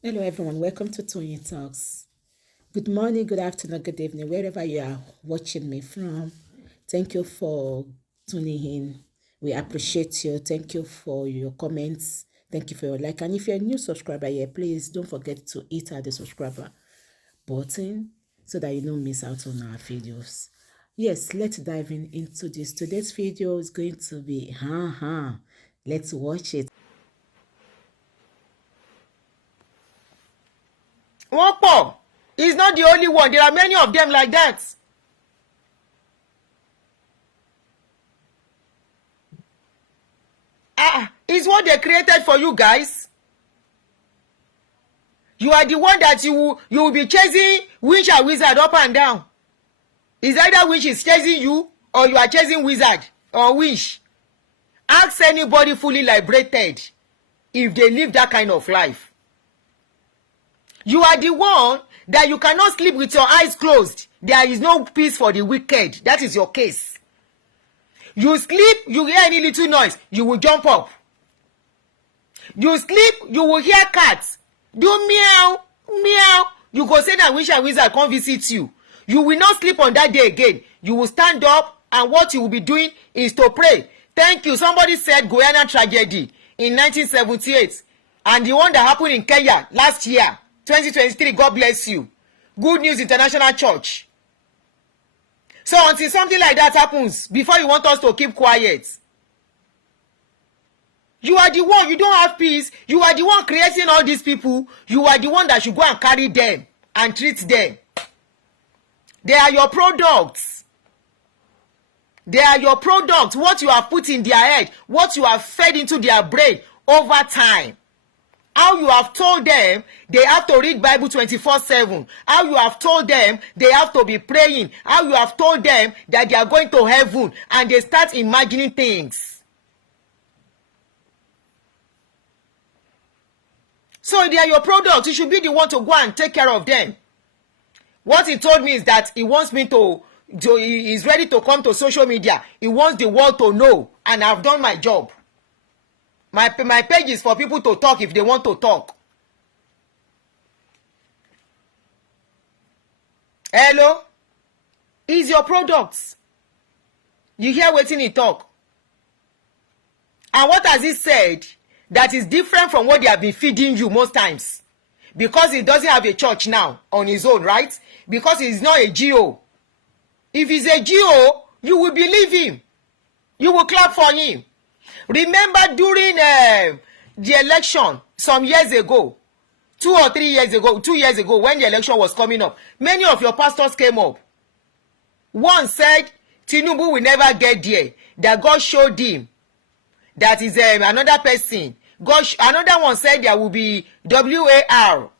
Hello, everyone. Welcome to Tony Talks. Good morning, good afternoon, good evening, wherever you are watching me from. Thank you for tuning in. We appreciate you. Thank you for your comments. Thank you for your like. And if you're a new subscriber here, please don't forget to hit the subscriber button so that you don't miss out on our videos. Yes, let's dive into this. Today's video is going to be, let's watch it. Wọ́n pọ̀. He's not the only one. There are many of them like that. It's what they created for you guys. You are the one that you will be chasing witch and wizard up and down. It's either witch is chasing you or you are chasing wizard or witch. Ask anybody fully liberated if they live that kind of life. You are the one that you cannot sleep with your eyes closed. There is no peace for the wicked. That is your case. You sleep, you hear any little noise, you will jump up. You sleep, you will hear cats do meow, meow. You go say that witch and wizard come visit you. You will not sleep on that day again. You will stand up and what you will be doing is to pray. Thank you. Somebody said Guyana tragedy in 1978 and the one that happened in Kenya last year, 2023. God bless you. Good News International Church. So until something like that happens, before you want us to keep quiet, you are the one, you don't have peace. You are the one creating all these people. You are the one that should go and carry them and treat them. They are your products. They are your products. What you have put in their head, what you have fed into their brain over time. How you have told them they have to read Bible 24/7. How you have told them they have to be praying. How you have told them that they are going to heaven and they start imagining things. So they are your products. You should be the one to go and take care of them. What he told me is that he wants me to he is ready to come to social media. He wants the world to know, and I've done my job. My page is for people to talk if they want to talk. Hello? Is your products. You hear wetin he talk. And what has he said that is different from what they have been feeding you most times? Because he doesn't have a church now on his own, right? Because he's not a GO. If he's a GO, you will believe him. You will clap for him. Remember during the election some years ago, 2 or 3 years ago, 2 years ago, when the election was coming up, many of your pastors came up. One said Tinubu will never get there, that God showed him that is another person. Another one said there will be WAR.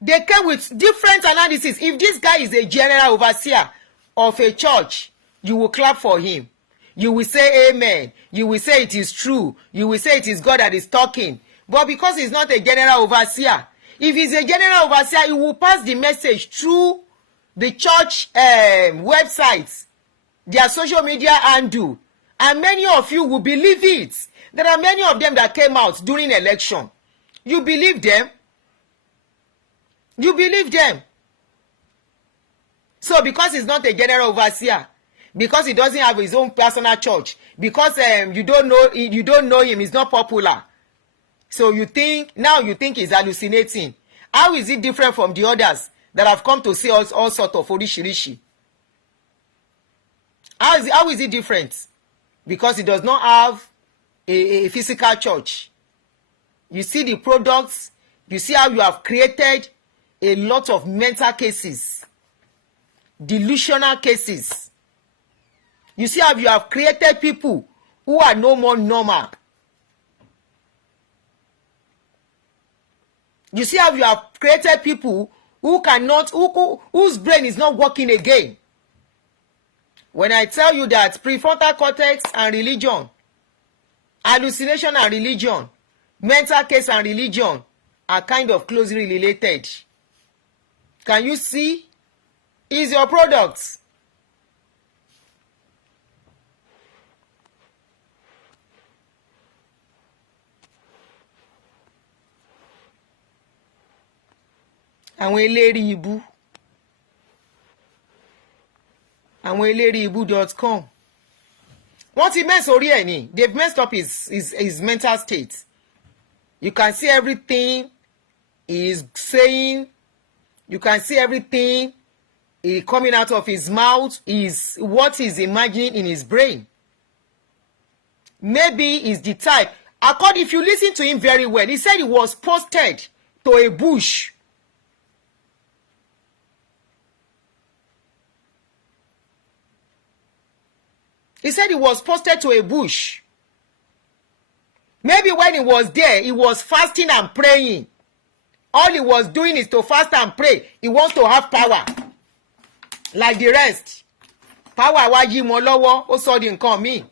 They came with different analysis. If this guy is a general overseer of a church, you will clap for him. You will say amen. You will say it is true. You will say it is God that is talking. But because he's not a general overseer, if he's a general overseer, he will pass the message through the church websites, their social media handle, and many of you will believe it. There are many of them that came out during election. You believe them? You believe them? So because he's not a general overseer, because he doesn't have his own personal church, because you don't know him, he's not popular, so you think he's hallucinating. How is it different from the others that have come to say all sort of orishirishi? How is it different? Because he does not have a physical church. You see the products. You see how you have created a lot of mental cases, delusional cases. You see how you have created people who are no more normal. You see how you have created people who cannot, whose brain is not working again. When I tell you that prefrontal cortex and religion, hallucination and religion, mental case and religion are kind of closely related. Can you see? Is your product. àwọn eléri ibu àwọn eléri ibu.com wọ́n ti mess orí ẹ̀ ni. They've messed up his mental state. You can see everything he is saying. You can see everything coming out of his mouth is what he's imagining in his brain. Maybe he's the type. According, if you listen to him very well, he said he was posted to a bush. He said he was posted to a bush. Maybe when he was there, he was fasting and praying. All he was doing is to fast and pray. He wants to have power. Like the rest. Power wá yí mọ́ lọ́wọ́, ó sọ di nǹkan míì.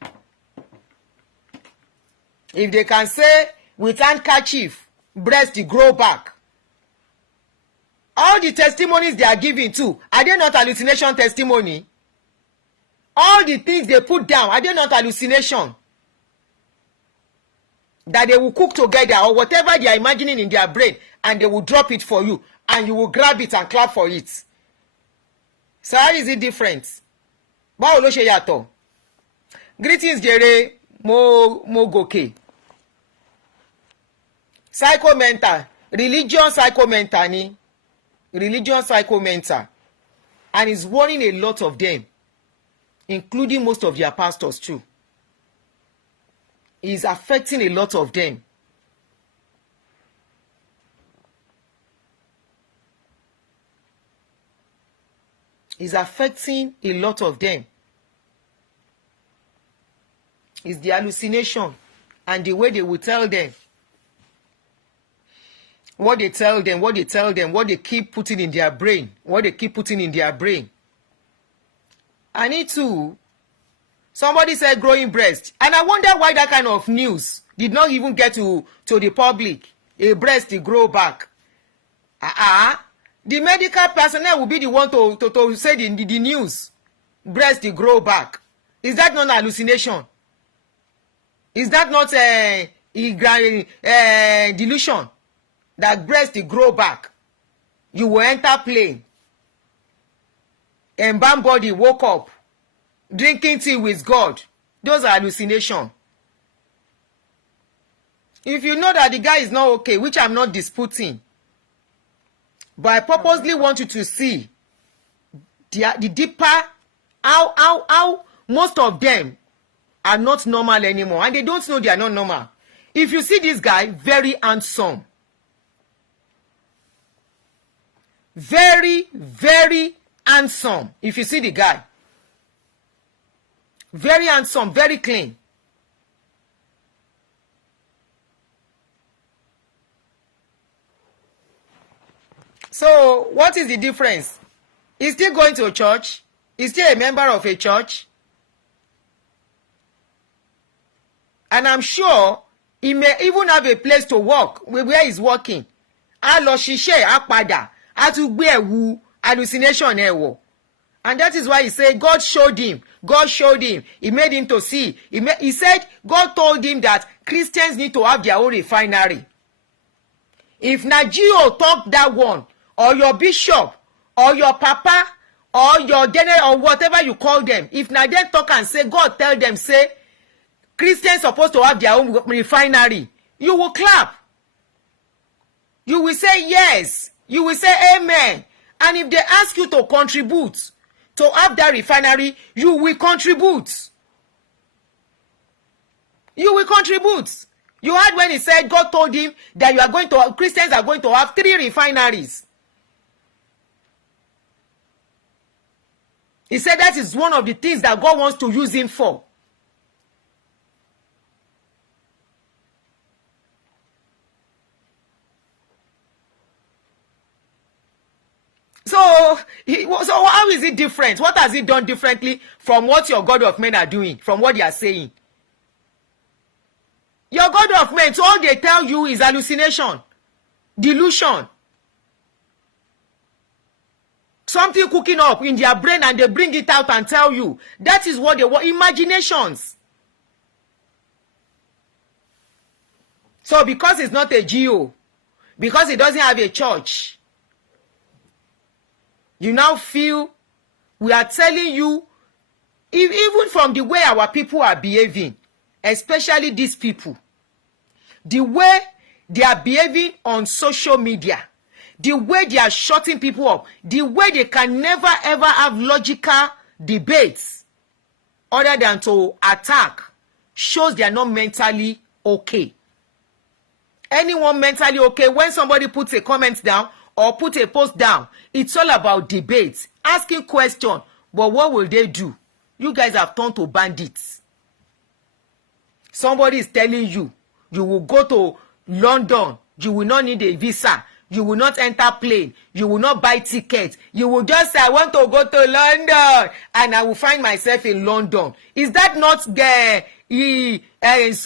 If they can say with handkerchief, breast grow back. All the testimonies they are giving too, are they not hallucination testimony? All the things they put down, are they not hallucination? That they will cook together or whatever they are imagining in their brain, and they will drop it for you, and you will grab it and clap for it. So how is it different? Báwo ló ṣe yàtọ̀? Greetings jèrè mo gòkè. Psychomental, religion psychomental ni. Religion psychomental. And it's warning a lot of them, including most of their pastors too. It's affecting a lot of them. It's affecting a lot of them. It's the hallucination and the way they will tell them. What they tell them, what they keep putting in their brain. I need to. Somebody said growing breast. And I wonder why that kind of news did not even get to the public. A breast to grow back. The medical personnel will be the one to say the news. Breast to grow back. Is that not hallucination? Is that not delusion? That breast to grow back. You will enter plane. Embalm body woke up. Drinking tea with God. Those are hallucination. If you know that the guy is not okay, which I'm not disputing, but I purposely want you to see the deeper how most of them are not normal anymore, and they don't know they are not normal. If you see this guy, very handsome, very, very handsome. If you see the guy, very handsome, very clean. So what is the difference? He's still going to a church. He's still a member of a church. And I'm sure he may even have a place to work where he's working. A lọ ṣiṣẹ́, a padà, a tún gbé ẹ̀wù hallucination ẹ̀ wọ̀. And that is why he said God showed him. He made him to see. He said God told him that Christians need to have their own refinery. If Najio talk that one, or your bishop, or your papa, or your general, or whatever you call them, if Najem talk and say, God tell them, say, Christians supposed to have their own refinery, you will clap. You will say yes. You will say amen. And if they ask you to contribute, to have that refinery, you will contribute. You will contribute. You heard when he said God told him that Christians are going to have 3 refineries. He said that is one of the things that God wants to use him for. So how is it different? What has he done differently from what your God of men are doing, from what they are saying? Your God of men, so all they tell you is hallucination, delusion. Something cooking up in their brain and they bring it out and tell you. That is what they want, imaginations. So because it's not a GO, because it doesn't have a church, You now feel we are telling you, even from the way our people are behaving, especially these people, the way they are behaving on social media, the way they are shutting people up, the way they can never ever have logical debates other than to attack, shows they are not mentally okay. Anyone mentally okay, when somebody puts a comment down or put a post down, it's all about debates, asking questions. But what will they do? You guys have turned to bandits. Somebody is telling you, you will go to London, you will not need a visa, you will not enter plane, you will not buy tickets, you will just say, I want to go to London and I will find myself in London. Is that not the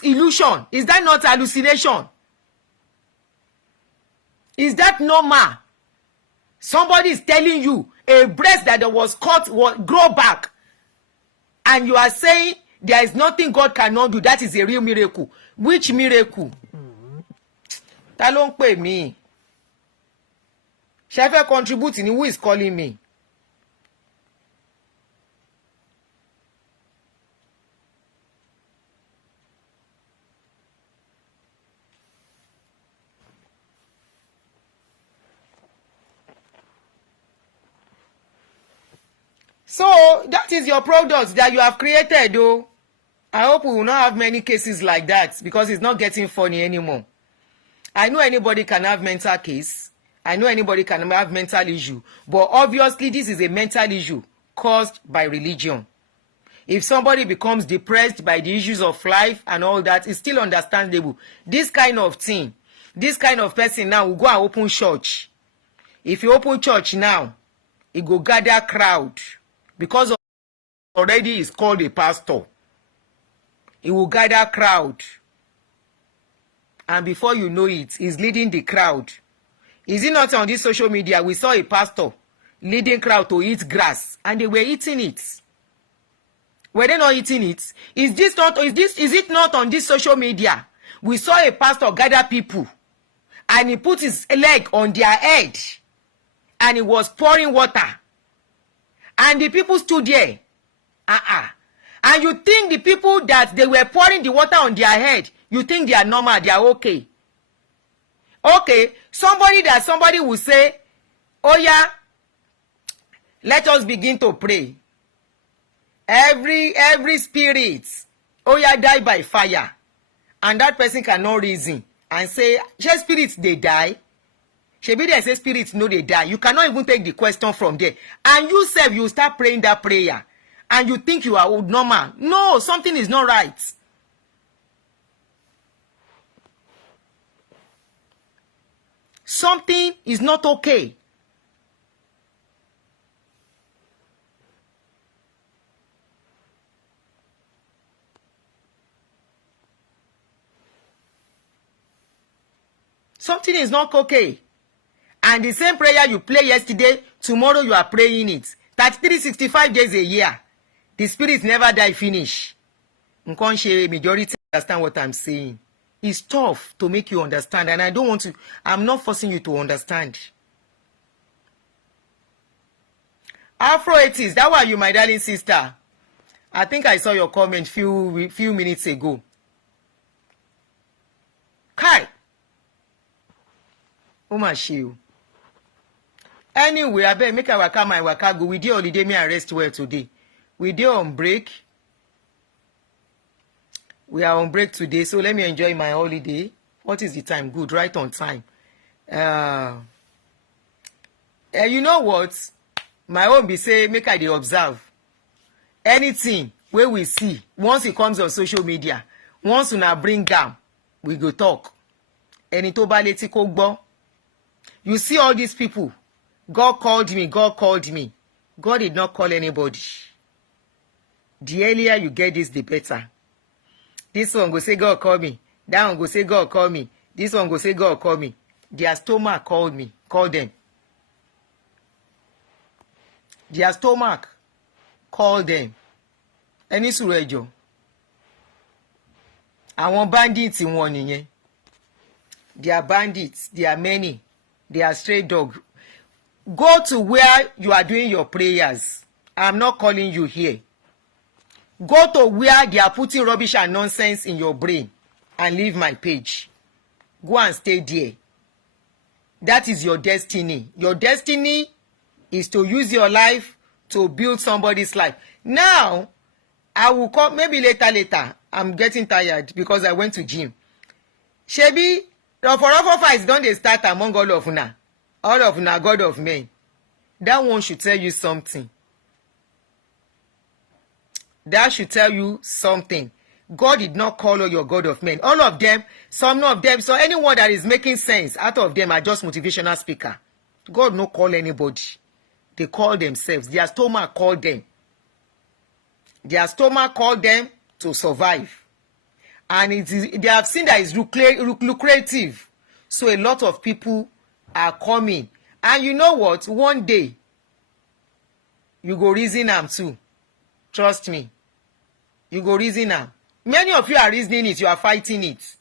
illusion? Is that not hallucination? Is that normal? Somebody is telling you a breast that was cut will grow back, and you are saying there is nothing God cannot do. That is a real miracle. Which miracle? Ta ló ń pè mí? Ṣé ẹ fẹ́ contribute ni? Who is calling me? So that is your product that you have created, though. I hope we will not have many cases like that, because it's not getting funny anymore. I know anybody can have mental case. I know anybody can have mental issue. But obviously this is a mental issue caused by religion. If somebody becomes depressed by the issues of life and all that, it's still understandable. This kind of thing, this kind of person now will go and open church. If you open church now, it go gather crowd. Because already is called a pastor. He will gather crowd. And before you know it, he's leading the crowd. Is it not on this social media? We saw a pastor leading crowd to eat grass, and they were eating it. Were they not eating it? Is it not on this social media? We saw a pastor gather people, and he put his leg on their head, and he was pouring water. And the people stood there. And you think the people that they were pouring the water on their head, you think they are normal, they are okay. Okay, somebody will say, oh yeah, let us begin to pray. Every spirit, oh yeah, die by fire. And that person cannot reason and say, shall spirits they die? Shebi they say spirits no they die. You cannot even take the question from there. And you self, you start praying that prayer. And you think you are normal. No, something is not right. Something is not okay. Something is not okay. And the same prayer you play yesterday, tomorrow you are praying it. 365 days a year. The spirits never die finish. Unconscious majority understand what I'm saying. It's tough to make you understand, and I'm not forcing you to understand. Afro 80s, that was you, my darling sister. I think I saw your comment few minutes ago. Kai. Oh my shield. Anyway, I better make a waka my waka go. We did holiday, me and rest well today. We did on break. We are on break today, so let me enjoy my holiday. What is the time? Good, right on time. You know what? My own be say, make I dey observe. Anything where we see, once it comes on social media, once una bring am, we go talk. Ẹni tó bá létí kó gbọ́. You see all these people. God called me. God did not call anybody. The earlier you get this, the better. This one go say God call me. That one go say God call me. This one go say God call me. Their stomach called me. Call them. Their stomach call them. Ẹni sùúrù ẹjọ́. Àwọn bandits wọn nìyẹn. They are bandits. They are many. They are stray dogs. Go to where you are doing your prayers. I'm not calling you here. Go to where they are putting rubbish and nonsense in your brain and leave my page. Go and stay there. That is your destiny. Your destiny is to use your life to build somebody's life. Now, I will call maybe later. I'm getting tired because I went to gym. Shebi, the for fights don't they start among all of una? All of una, God of men. That one should tell you something. That should tell you something. God did not call all your God of men. All of them, some of them, so anyone that is making sense out of them are just motivational speaker. God no call anybody. They call themselves. Their stomach called them. Their stomach called them to survive. And they have seen that it's lucrative. So a lot of people are coming. And you know what? One day, you go reason them too. Trust me. You go reason them. Many of you are reasoning it. You are fighting it.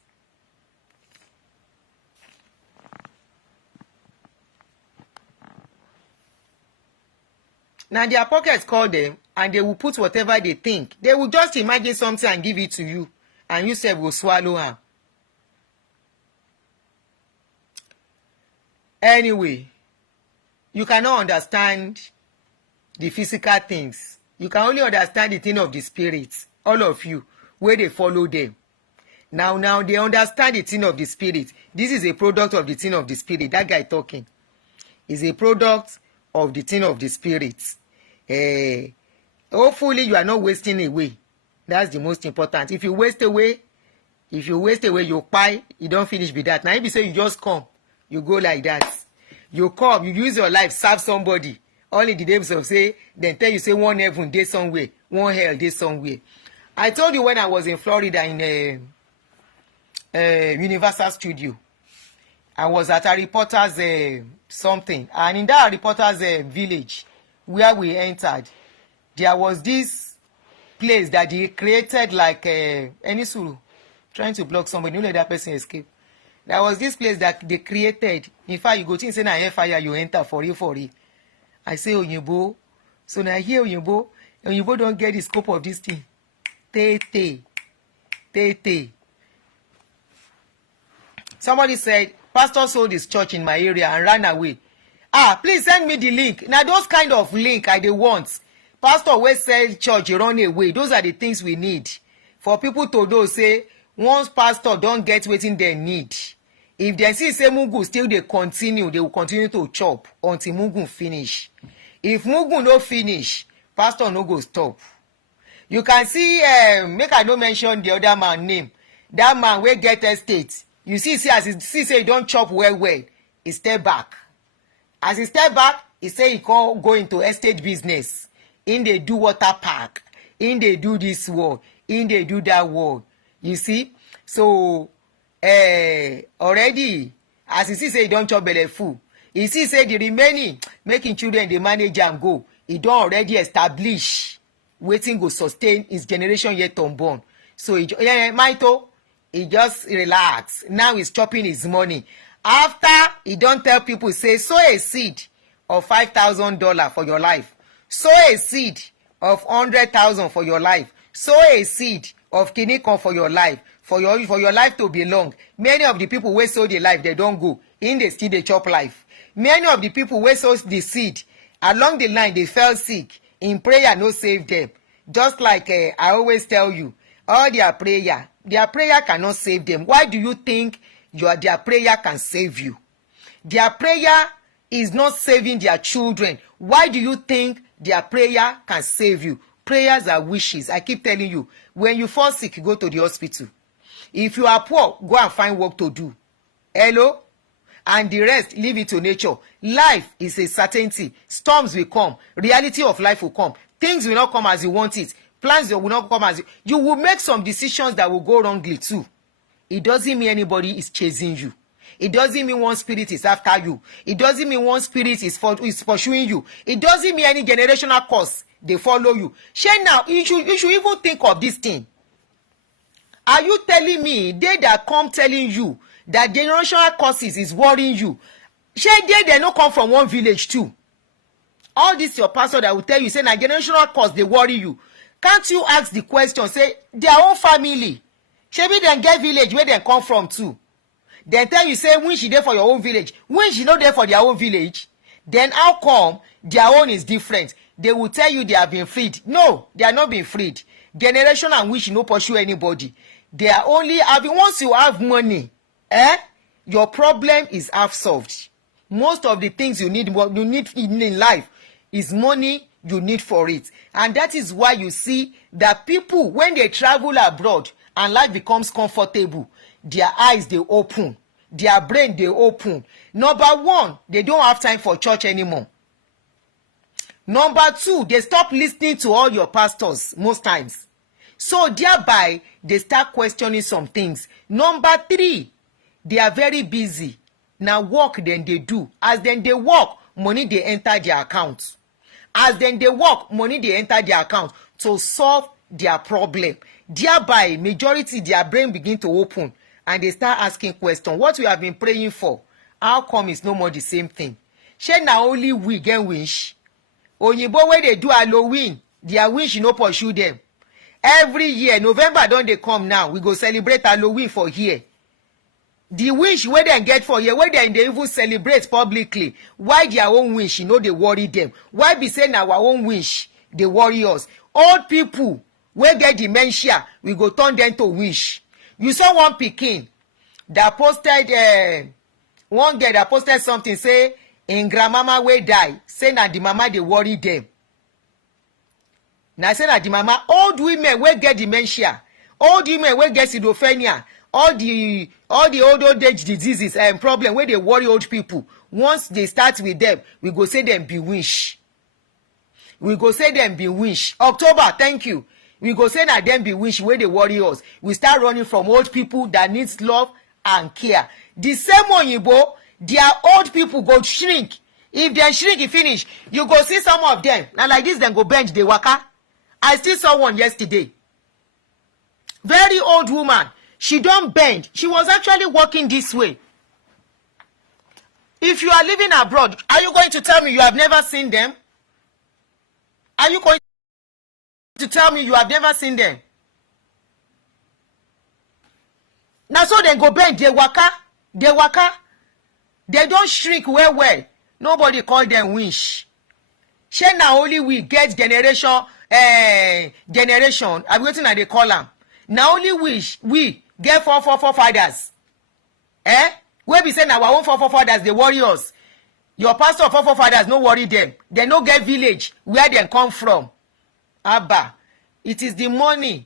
Now their pockets call them and they will put whatever they think. They will just imagine something and give it to you. And you say will swallow her. Anyway, you cannot understand the physical things. You can only understand the thing of the spirit. All of you, where they follow them. Now they understand the thing of the spirit. This is a product of the thing of the spirit. That guy talking is a product of the thing of the spirit. Hopefully you are not wasting away. That's the most important. If you waste away, you pay, you don't finish with that. Now if you say you just come, you go like that. You come, you use your life, serve somebody. Only the names of say, then tell you say one heaven day somewhere, one hell day somewhere. I told you when I was in Florida in Universal Studio, I was at a reporter's something, and in that reporter's village where we entered, there was this place that they created like any suru trying to block somebody. You let that person escape. There was this place that they created. In fact, you go to say na fire, you enter for real. I say Oyinbo. So now here Oyinbo don't get the scope of this thing. Tete. Somebody said, Pastor sold his church in my area and ran away. Please send me the link. Now those kind of link I dey want. Pastor wey sell church run away. Those are the things we need. For people to know say, once pastor don't get wetin they need. If they see say Mugu still they will continue to chop until Mugu finish. If Mugu no finish, pastor no go stop. You can see, make I no mention the other man name. That man wey get estate. You see as he see say he don't chop well, he step back. As he step back, he say he can't go into estate business. In they do water park. In they do this work. In they do that work. You see? So, already, as he see say he don't chop belle full. He see say the remaining, making children the manage and go. He don't already establish waiting go sustain his generation yet unborn. So, he just relax. Now he's chopping his money. After he don't tell people, say, sow a seed of $5,000 for your life. Sow a seed of 100,000 for your life. Sow a seed of kinikon for your life. For your life to be long. Many of the people who sow the life, they don't go. In the still they chop life. Many of the people who sow the seed, along the line, they fell sick. In prayer, no save them. Just like I always tell you, all their prayer cannot save them. Why do you think their prayer can save you? Their prayer is not saving their children. Why do you think their prayer can save you? Prayers are wishes. I keep telling you, when you fall sick, you go to the hospital. If you are poor, go and find work to do. Hello? And the rest, leave it to nature. Life is a certainty. Storms will come. Reality of life will come. Things will not come as you want it. Plans will not come as you will make some decisions that will go wrongly too. It doesn't mean anybody is chasing you. It doesn't mean one spirit is after you. It doesn't mean one spirit is pursuing you. It doesn't mean any generational curse they follow you. Shey now, you should even think of this thing. Are you telling me they that come telling you that generational curses is worrying you? Shey they no come from one village too. all this your pastor that will tell you say na generational curse dey worry you. Can't you ask the question, say their own family, shebi dem get village where dem come from too? Dem tell you say when she dey for your own village, when she no dey for their own village, then how come their own is different? They will tell you they have been freed. No, they are not being freed. Generation and wish no pursue anybody. They are only having, once you have money, your problem is half solved. Most of the things you need in life is money you need for it. And that is why you see that people, when they travel abroad and life becomes comfortable, their eyes they open, their brain they open. Number one, they don't have time for church anymore. Number two, they stop listening to all your pastors most times. So thereby, they start questioning some things. Number three, they are very busy. Now work then they do. As then they work, money they enter their account. As then they work, money they enter their account to solve their problem. Thereby, majority their brain begin to open and they start asking questions. What we have been praying for, how come it's no more the same thing? Shey na only we get wish. Oyinbo wey dey do Halloween, their wish no pursue them. Every year, November don dey come now, we go celebrate Halloween for here. The wish wey dem get for here, wey dem dey even celebrate publicly, why their own wish no dey worry them? Why be say na our own wish dey worry us? Old people wey get dementia, we go turn them to wish. You saw one pikin that posted, one girl that posted something say, in grandmama wey die, say na the mama dey worry them. Na say na the mama, old women wey get dementia, old women wey get schizophrenia, all the old age diseases and problem wey dey worry old people, once they start with them, we go say them be wish. We go say them be wish. October, thank you. We go say na them be wish wey dey worry us. We start running from old people that needs love and care. The same Oyinbo, their old people go shrink. If dem shrink e finish, you go see some of them. Na like this dem go bend dey waka. I still saw one yesterday. Very old woman. She don bend. She was actually walking this way. If you are living abroad, are you going to tell me you have never seen them? Are you going to tell me you have never seen them? Na so dem go bend dey waka. Dey waka. They don't shrink well. Nobody call them wish. Shey na only we get generation, generation. I'm waiting at they call them. Na only we get four fathers. Where we say na our own four fathers, they worry us. Your pastor of four fathers no worry them. They no get village where they come from. Abba, it is the money.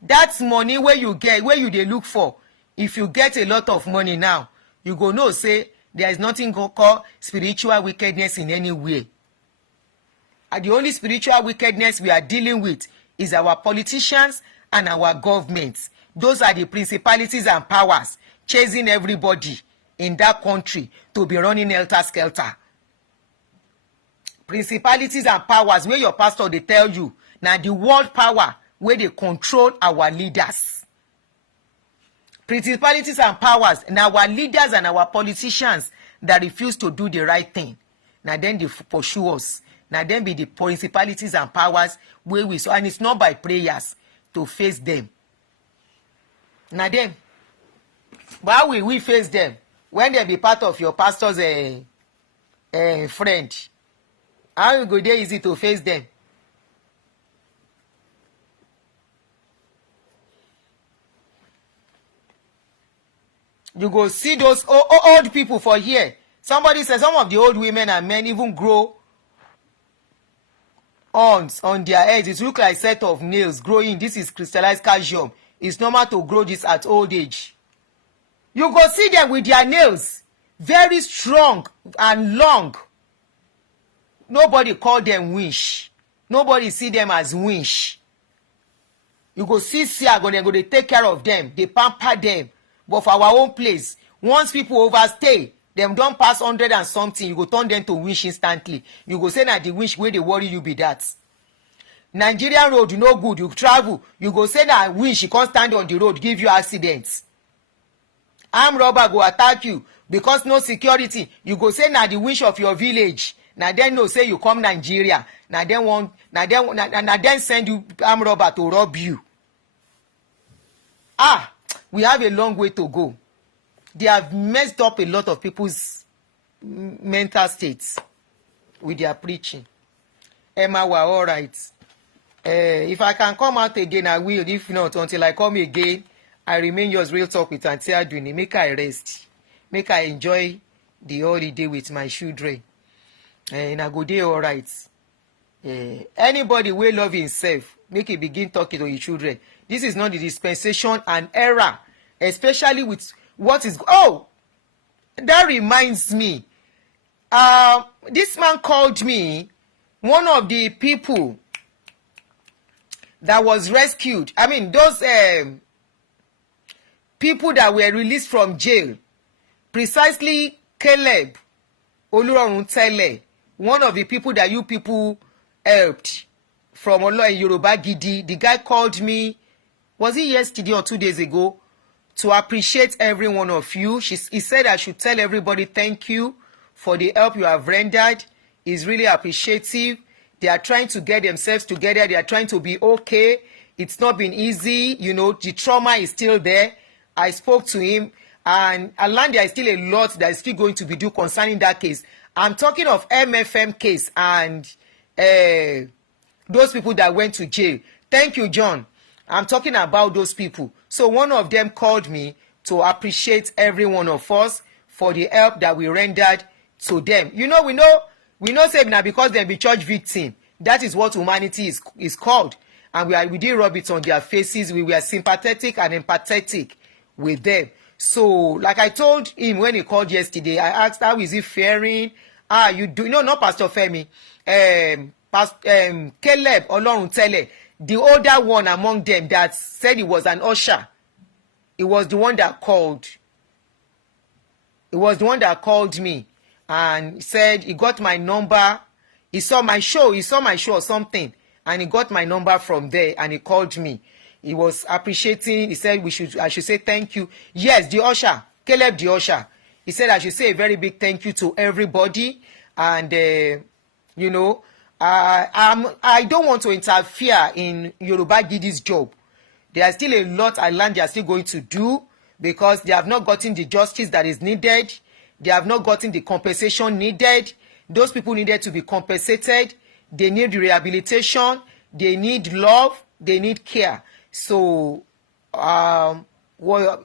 That's money where you get, where you they look for. If you get a lot of money now, you go know say there is nothing called spiritual wickedness in any way. And the only spiritual wickedness we are dealing with is our politicians and our governments. Those are the principalities and powers chasing everybody in that country to be running helter-skelter. Principalities and powers where your pastor they tell you now the world power where they control our leaders. Principalities and powers and our leaders and our politicians that refuse to do the right thing. Now then they pursue us. Now then be the principalities and powers where we so, and it's not by prayers to face them. Now then, how will we face them when they be part of your pastor's friend? How will it go easy to face them? You go see those old people for here. Somebody says some of the old women and men even grow horns on their heads. It looks like a set of nails growing. This is crystallized calcium. It's normal to grow this at old age. You go see them with their nails very strong and long. Nobody call them wish. Nobody see them as wish. You go see Saga, they go they take care of them. They pamper them. But for our own place, once people overstay, them don't pass 100 and something, you go turn them to wish instantly. You go say that the wish where they worry you be that. Nigerian road, you no good, you travel, you go say that wish, you can't stand on the road, give you accidents. Armed robber go attack you because no security. You go say na the wish of your village na dem know say you come Nigeria, na dem send you armed robber to rob you. We have a long way to go. They have messed up a lot of people's mental states with their preaching. Emma, we're all right. If I can come out again, I will. If not, until I come again, I remain yours. Real talk with Aunty Adunni. Make I rest. Make I enjoy the holiday with my children. And I go there all right. Anybody will love himself, make he begin talking to his children. This is not the dispensation and era, especially with what is. Oh, that reminds me. This man called me, one of the people that was rescued. I mean, those people that were released from jail. Precisely Caleb Oluroruntele, one of the people that you people helped from Yoruba Gidi. The guy called me, was it yesterday or 2 days ago, to appreciate every one of you. He said I should tell everybody thank you for the help you have rendered. He's really appreciative. They are trying to get themselves together. They are trying to be okay. It's not been easy. You know, the trauma is still there. I spoke to him, and I learned there is still a lot that is still going to be due concerning that case. I'm talking of MFM case and those people that went to jail. Thank you, John. I'm talking about those people. So one of them called me to appreciate every one of us for the help that we rendered to them. You know, we know say now because they be church victim. That is what humanity is called. And we did rub it on their faces. We were sympathetic and empathetic with them. So, like I told him when he called yesterday, I asked, how is he faring? You do, no, not Pastor Femi. Caleb Oloruntele, the older one among them that said he was an usher. It was the one that called. It was the one that called me and said he got my number. He saw my show or something, and he got my number from there and he called me. He was appreciating. He said I should say thank you. Yes, the usher, Caleb the usher. He said I should say a very big thank you to everybody. And you know, I don't want to interfere in Yoruba Gidi's job. There are still a lot I learned they are still going to do, because they have not gotten the justice that is needed. They have not gotten the compensation needed. Those people needed to be compensated. They need rehabilitation. They need love. They need care. So, well,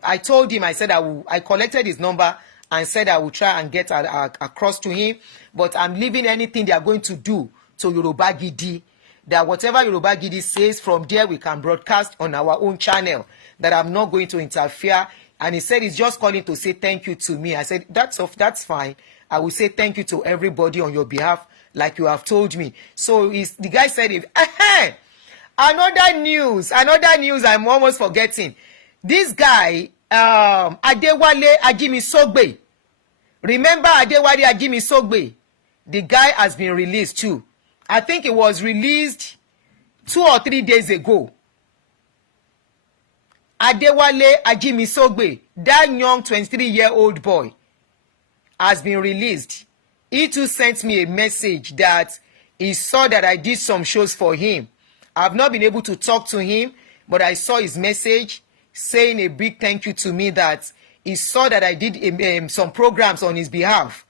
I told him, I said I collected his number and said I will try and get across to him. But I'm leaving anything they are going to do to Yoruba Gidi. That whatever Yoruba Gidi says, from there we can broadcast on our own channel. That I'm not going to interfere. And he said he's just calling to say thank you to me. I said, that's fine. I will say thank you to everybody on your behalf, like you have told me. So the guy said, another news I'm almost forgetting. This guy, Adewale Ajimisogbe. Remember Adewale Ajimisogbe? The guy has been released too. I think it was released 2 or 3 days ago. Adewale Ajimisogbe, that young 23-year-old boy, has been released. He too sent me a message that he saw that I did some shows for him. I've not been able to talk to him, but I saw his message saying a big thank you to me, that he saw that I did some programs on his behalf.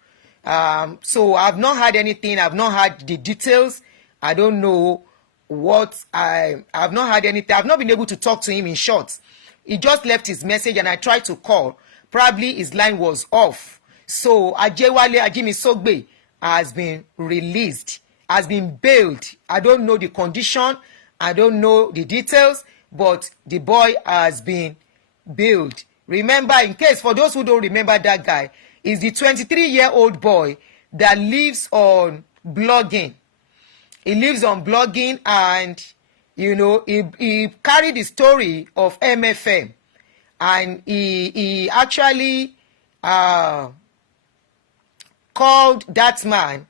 So I've not had anything. I've not had the details. I don't know what I've not had anything. I've not been able to talk to him, in short. He just left his message and I tried to call. Probably his line was off. So Adewale Ajimisogbe has been released, has been bailed. I don't know the condition. I don't know the details, but the boy has been bailed. Remember, in case for those who don't remember that guy, is the 23-year-old boy that lives on blogging. He lives on blogging, and you know, he carried the story of MFM, and he actually called that man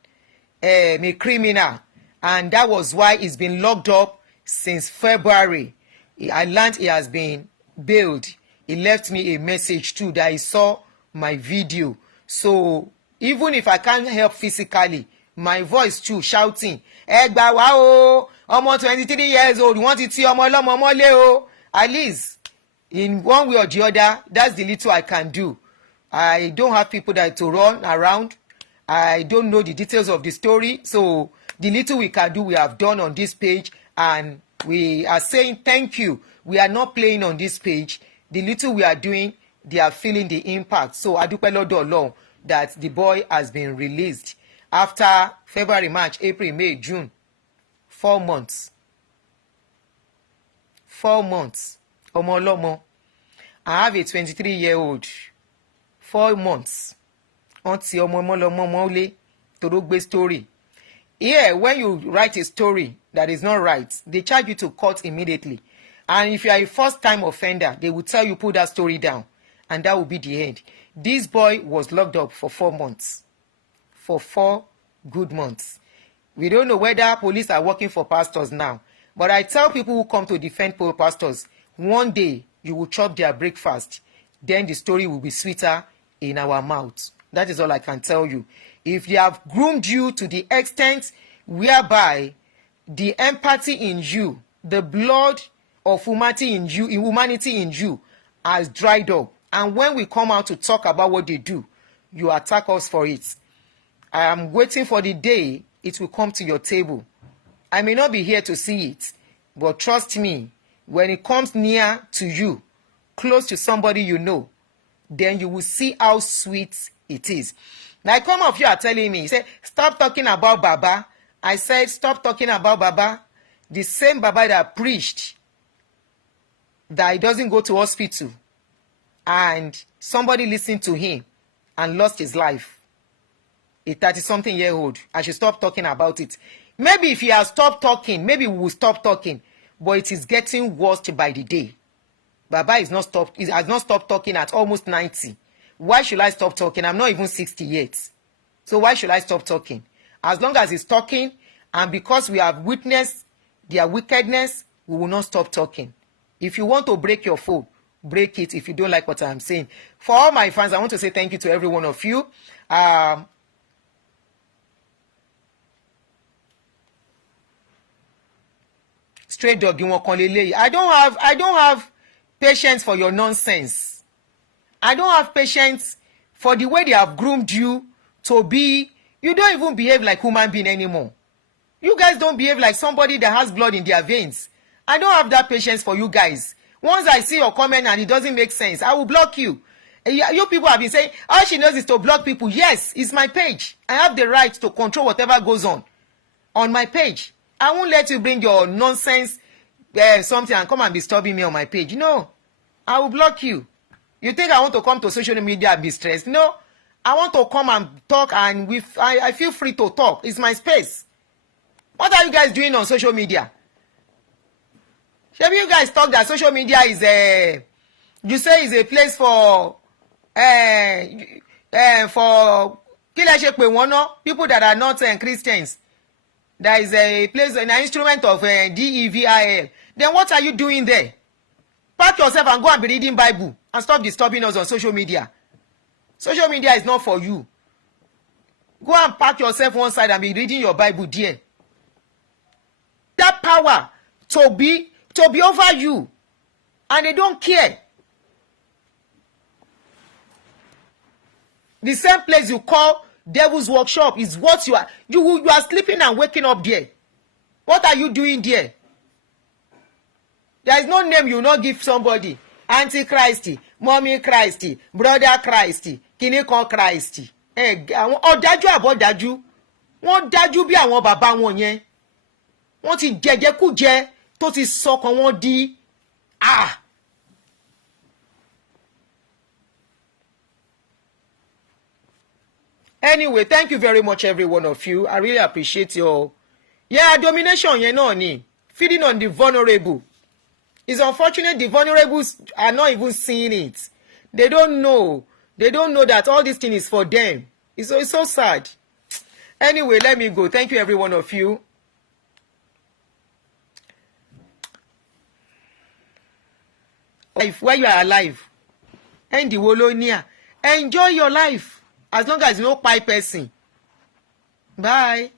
a criminal, and that was why he's been locked up since February. I learned he has been bailed. He left me a message too that he saw my video. So even if I can't help physically, my voice too shouting ẹ gbà wá o ọmọ 23 years old wọ́n ti ti ọmọ ọlọ́mọ mọ́lé o. At least in one way or the other, that's the little I can do. I don't have people that to run around. I don't know the details of the story, so the little we can do we have done on this page, and we are saying thank you. We are not playing on this page. The little we are doing, they are feeling the impact. So adúpẹ́ lọ́dọ̀ Ọlọ́run that the boy has been released after February, March, April, May, June, 4 months. 4 months. Ọmọ ọlọ́mọ. I have a 23-year-old. 4 months. Aunty ọmọ ọlọ́mọ mọ́lé tó gbé story. Here, when you write a story that is not right, they charge you to court immediately. And if you are a first-time offender, they will tell you put that story down. And that will be the end. This boy was locked up for 4 months. For 4 good months. We don't know whether police are working for pastors now. But I tell people who come to defend pastors, one day you will chop their breakfast. Then the story will be sweeter in our mouths. That is all I can tell you. If they have groomed you to the extent whereby the empathy in you, the blood of humanity in you has dried up, and when we come out to talk about what they do, you attack us for it. I am waiting for the day it will come to your table. I may not be here to see it, but trust me, when it comes near to you, close to somebody you know, then you will see how sweet it is. Like some of you are telling me, you say, stop talking about Baba. I said, stop talking about Baba. The same Baba that preached that he doesn't go to hospital, and somebody listened to him and lost his life. A 30-something-year-old. I should stop talking about it. Maybe if he has stopped talking, maybe we will stop talking. But it is getting worse by the day. Baba has not stopped talking at almost 90. Why should I stop talking? I'm not even 60 yet. So why should I stop talking? As long as he's talking, and because we have witnessed their wickedness, we will not stop talking. If you want to break your phone, break it if you don't like what I'm saying. For all my fans, I want to say thank you to every one of you. Straight dog, I don't have patience for your nonsense. I don't have patience for the way they have groomed you to be. You don't even behave like human being anymore. You guys don't behave like somebody that has blood in their veins. I don't have that patience for you guys. Once I see your comment and it doesn't make sense, I will block you. You people have been saying, all she knows is to block people. Yes, it's my page. I have the right to control whatever goes on my page. I won't let you bring your nonsense something and come and be disturbing me on my page. No, I will block you. You think I want to come to social media and be stressed? No, I want to come and talk, and I feel free to talk. It's my space. What are you guys doing on social media? Shall you guys talk that social media is you say is a place for people that are not Christians. There is a place, an instrument of DEVIL. Then what are you doing there? Pack yourself and go and be reading Bible and stop disturbing us on social media. Social media is not for you. Go and pack yourself one side and be reading your Bible there. That power to be over you, and they don't care. The same place you call Devil's Workshop is what you are. You are sleeping and waking up there. What are you doing there? There is no name you will not give somebody. Aunty Christy, Mommy Christy, Brother Christy, Kiniko Christy. Ọ̀dájú àbọ̀dájú. Wọ́n dájú bí àwọn bàbá wọn yẹn. Wọ́n ti jẹjẹkújẹ tó ti sọkàn wọn di. Anyway, thank you very much, every one of you. I really appreciate your domination yẹn náà ni. Feeding on the vulnerable. It's unfortunate the vulnerables are not even seeing it. They don't know. They don't know that all this thing is for them. It's so sad. Anyway, let me go. Thank you, every one of you. Life where you are alive. And the Wolonia. Enjoy your life. As long as you don't pie person. Bye.